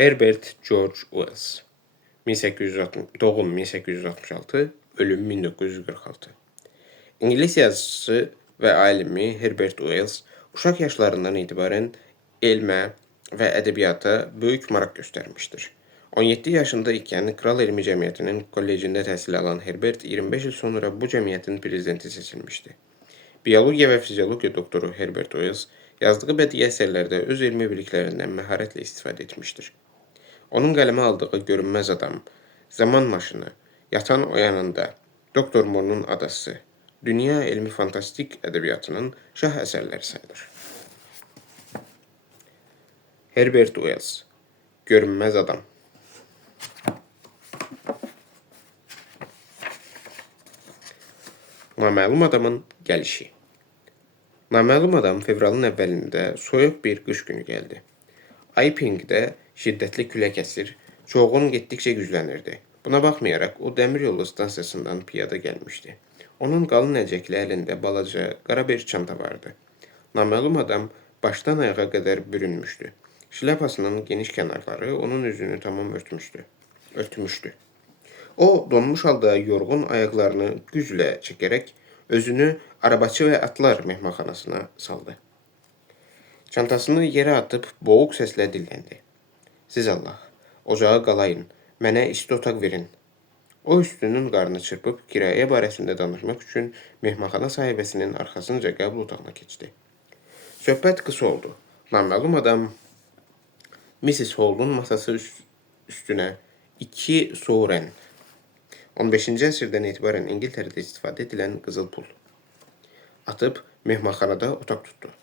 Herbert George Wells 1860, doğum 1866, ölüm 1946. İngilis yazıcısı və alimi Herbert Wells uşaq yaşlarından itibarən elmə və ədəbiyyata böyük maraq göstərmişdir. 17 yaşında ikən Kral Elmi Cəmiyyətinin kollecində təhsil alan Herbert 25 il sonra bu cəmiyyətin prezidenti seçilmişdi. Biyologiya və fiziologiya doktoru Herbert Wells yazdığı bədii əsərlərdə öz elmi biliklərindən məharətlə istifadə etmişdir. Onun qələmə aldığı Görünməz Adam, Zaman Maşını, Yatan Oyananda, Doktor Moon'un Adası, dünya elmi fantastik ədəbiyyatının şah əsərləri sayılır. Herbert Wells, Görünməz Adam. Naməlum adamın gəlişi. Naməlum adam fevralın əvvəlində soyuq bir qış günü gəldi. Aypingdə şiddətli külək əsir, çovğun getdikcə güclənirdi. Buna baxmayaraq o dəmir yolu stansiyasından piyada gəlmişdi. Onun qalın əlcəkli əlində balaca, qara bir çanta vardı. Naməlum adam başdan ayağa qədər bürünmüşdü. Şlyapasının geniş kənarları onun üzünü tamam örtmüşdü. O, donmuş halda yorğun ayaqlarını güclə çəkərək özünü arabaçı və atlar mehmanxanasına saldı. Çantasını yerə atıb boğuq səslə dilləndi. Siz Allah, ocağa qalayın, mənə isti otaq verin. O üstünün qarnını çırpıb kirayə barəsində danışmaq üçün mehmanxana sahibəsinin arxasınca qəbul otağına keçdi. Söhbət qısa oldu. Naməlum adam Mrs. Hall'un masası üstünə 2 sovereign, 15-ci əsrdən etibarən İngiltərədə istifadə edilən qızıl pul atıb mehmanxanada otaq tutdu.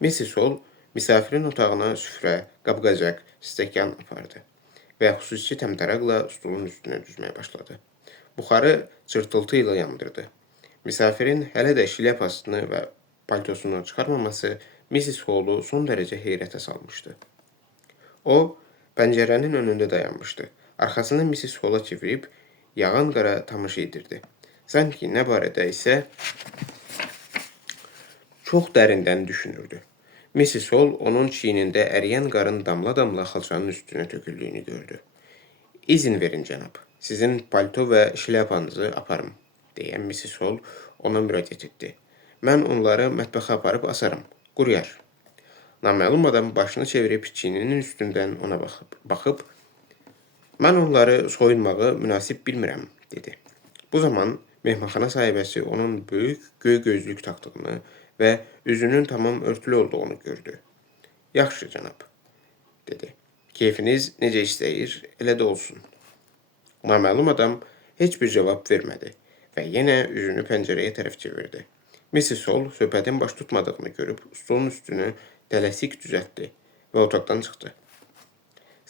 Mrs. Hall misafirin otağına süfrə, qab-qacaq, stəkan apardı və xüsusi təmtəraqla stolun üstünə düzməyə başladı. Buxarı çırtıltı ilə yandırdı. Misafirin hələ də şlyapasını və paltosunu çıxarmaması Mrs. Hall'u son dərəcə heyrətə salmışdı. O, pəncərənin önündə dayanmışdı. Arxasını Mrs. Hall'a çevirib, yağan qara tamaşa edirdi. Sanki nə barədə isə çox dərindən düşünürdü. Mrs. Hall onun çiynində əriyən qarın damla-damla xalçanın üstünə töküldüyünü gördü. İzin verin, cənab, sizin palto və şlyapanızı aparım, deyən Mrs. Hall ona müraciət etdi. Mən onları mətbəxə aparıb asarım, quruyar. Naməlum adam başını çevirib çiyninin üstündən ona baxıb, mən onları soyunmağı münasib bilmirəm, dedi. Bu zaman mehmanxana sahibəsi onun böyük göy gözlük taxdığını və üzünün tamam örtülü olduğunu gördü. Yaxşı, cənab, dedi. Keyfiniz necə istəyir, elə də olsun. Naməlum adam heç bir cavab vermədi və yenə üzünü pəncərəyə tərəf çevirdi. Mrs. Hall söhbətin baş tutmadığını görüb stolun üstünü tələsik düzəltdi və otaqdan çıxdı.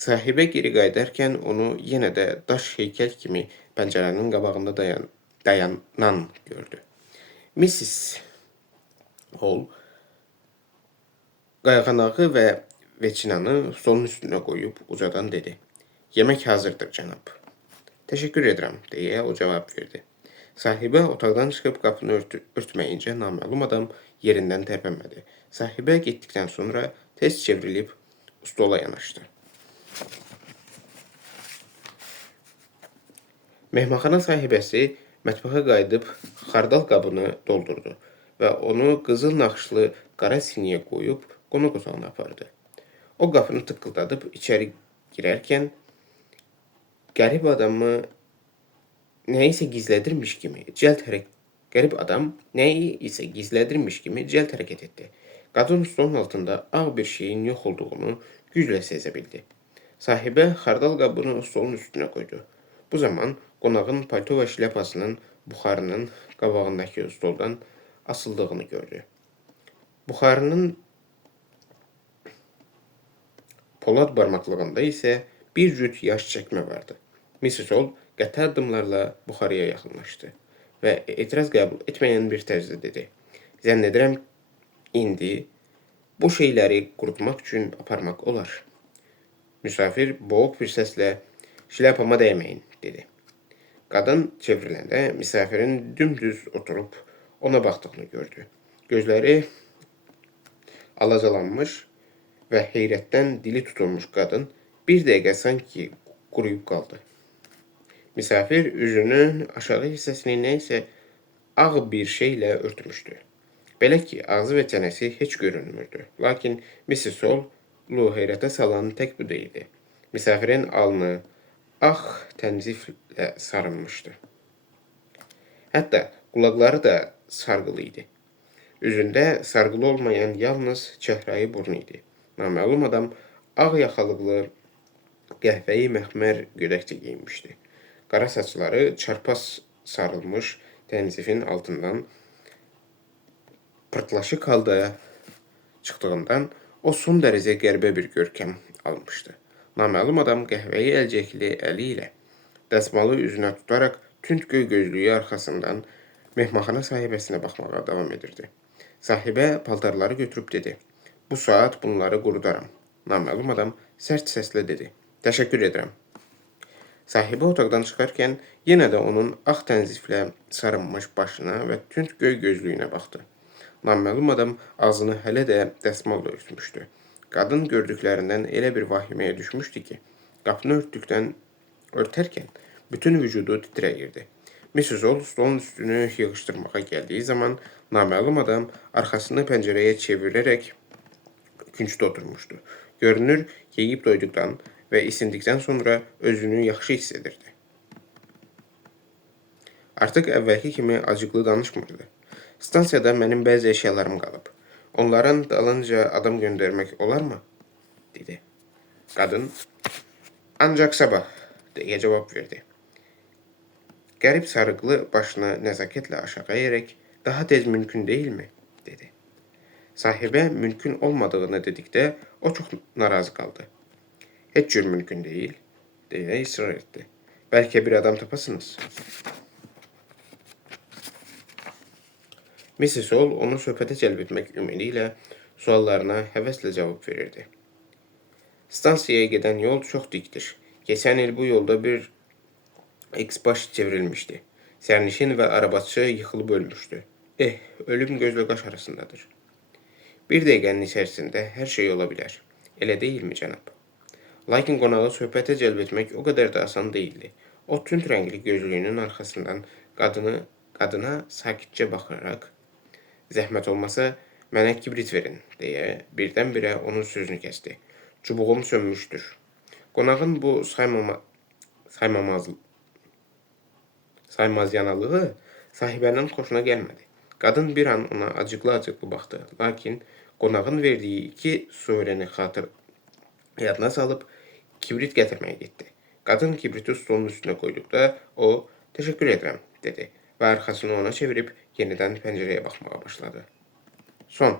Sahibə geri qayıdarkən onu yenə də daş heykəl kimi pəncərənin qabağında dayanan gördü. Mrs. Hall qayğanağı və veçinanı stolun üstünə qoyub ucadan dedi. Yemək hazırdır, cənab. Təşəkkür edirəm, deyə o cavab verdi. Sahibə otaqdan çıxıb qapını örtməyincə naməlum adam yerindən tərpənmədi. Sahibə getdikdən sonra tez çevrilib stola yanaşdı. Mehmanxana sahibəsi mətbəxə qayıdıb xardal qabını doldurdu və onu qızıl naxışlı qara siniyə qoyub qonaq otağına apardı. O qapını tıqqıldadıb içəri girərkən qərib adamı nəyisə gizlədirmiş kimi cəld hərəkət etdi. Qadın stolun altında ağ bir şeyin yox olduğunu güclə sezə bildi. Sahibə xardal qabını stolun üstünə qoydu. Bu zaman qonağın palto və şlyapasının buxarının qabağındakı stoldan asıldığını gördü. Buxarının polad barmaqlığında isə bir cüt yaş çəkmə vardı. Mrs. Hall qəti addımlarla buxarıya yaxınlaşdı və etiraz qəbul etməyən bir tərzdə dedi. Zənn edirəm, indi bu şeyləri qurutmaq üçün aparmaq olar. Müsafir boğuq bir səslə şlyapama dəyməyin, dedi. Qadın çevriləndə misafirin dümdüz oturub ona baxdığını gördü. Gözləri alacalanmış və heyrətdən dili tutulmuş qadın Bir dəqiqə sanki quruyub qaldı. Misafir üzünün aşağı hissəsini nəysə ağ bir şeylə örtmüşdü. Belə ki, ağzı və çənəsi heç görünmürdü. Lakin Mrs. Solu heyrətə salan tək bu deyildi. Misafirin alnı ağ təmziflə sarınmışdı. Hətta qulaqları da sarğılı idi. Üzündə sarğılı olmayan yalnız çəhrayı burnu idi. Naməlum adam ağ yaxalıqlı, qəhvəyi məxmər gödəkçə geyinmişdi. Qara saçları çarpaz sarılmış təmzifin altından pırtlaşıq halda çıxdığından o son dərəcə qəribə bir görkəm almışdı. Naməlum adam qəhvəyi əlcəkli əli ilə dəsmalı üzünə tutaraq tünd göy gözlüyü arxasından mehmanxana sahibəsinə baxmağa davam edirdi. Sahibə paltarları götürüb dedi: "Bu saat bunları qurudaram." Naməlum adam sərt səslə dedi: "Təşəkkür edirəm." Sahibə otaqdan çıxarkən yenə də onun ağ tənziflə sarınmış başına və tünd göy gözlüyünə baxdı. Naməlum adam ağzını hələ də dəsmalla örtmüşdü. Qadın gördüklərindən elə bir vahiməyə düşmüşdü ki, qapını örtərkən bütün vücudu titrəyirdi. Mrs. Ol stolun üstünü yığışdırmağa gəldiyi zaman naməlum adam arxasını pəncərəyə çevirərək küncdə oturmuşdu. Görünür, yeyib doyduqdan və isindikdən sonra özünü yaxşı hiss edirdi. Artıq əvvəlki kimi acıqlı danışmırdı. Stansiyada mənim bəzi əşyalarım qalıb. Onların dalınca adam göndərmək olarmı? Dedi. Qadın, ancaq sabah, deyə cavab verdi. Qərib sarıqlı başını nəzakətlə aşağı əyərək, daha tez mümkün deyilmi? Dedi. Sahibə mümkün olmadığını dedikdə o çox narazı qaldı. Heç cür mümkün deyil, deyə israr etdi. Bəlkə bir adam tapasınız. Mrs. Hall onu söhbətə cəlb etmək ümidi ilə suallarına həvəslə cavab verirdi. Stansiyaya gedən yol çox dikdir. Keçən il bu yolda bir eksbaş çevrilmişdi. Sərnişin və arabatçı yıxılıb ölmüşdü. Ölüm gözlə qaş arasındadır. Bir dəqiqənin içərisində hər şey ola bilər. Elə deyilmi, cənab? Lakin qonağı söhbətə cəlb etmək o qədər də asan deyildi. O tünd rəngli gözlüyünün arxasından qadına sakitcə baxaraq, zəhmət olmasa, mənə kibrit verin, deyə birdən-birə onun sözünü kəsdi. Çubuğum sönmüşdür. Qonağın bu saymazyanlığı sahibənin xoşuna gəlmədi. Qadın bir an ona acıqlı-acıqlı baxdı, lakin qonağın verdiyi 2 sovreni xatır yadına salıb kibrit gətirməyə getdi. Qadın kibriti stolun üstünə qoyduqda o, təşəkkür edirəm, dedi və arxasını ona çevirib yenidən pəncərəyə baxmağa başladı. Son.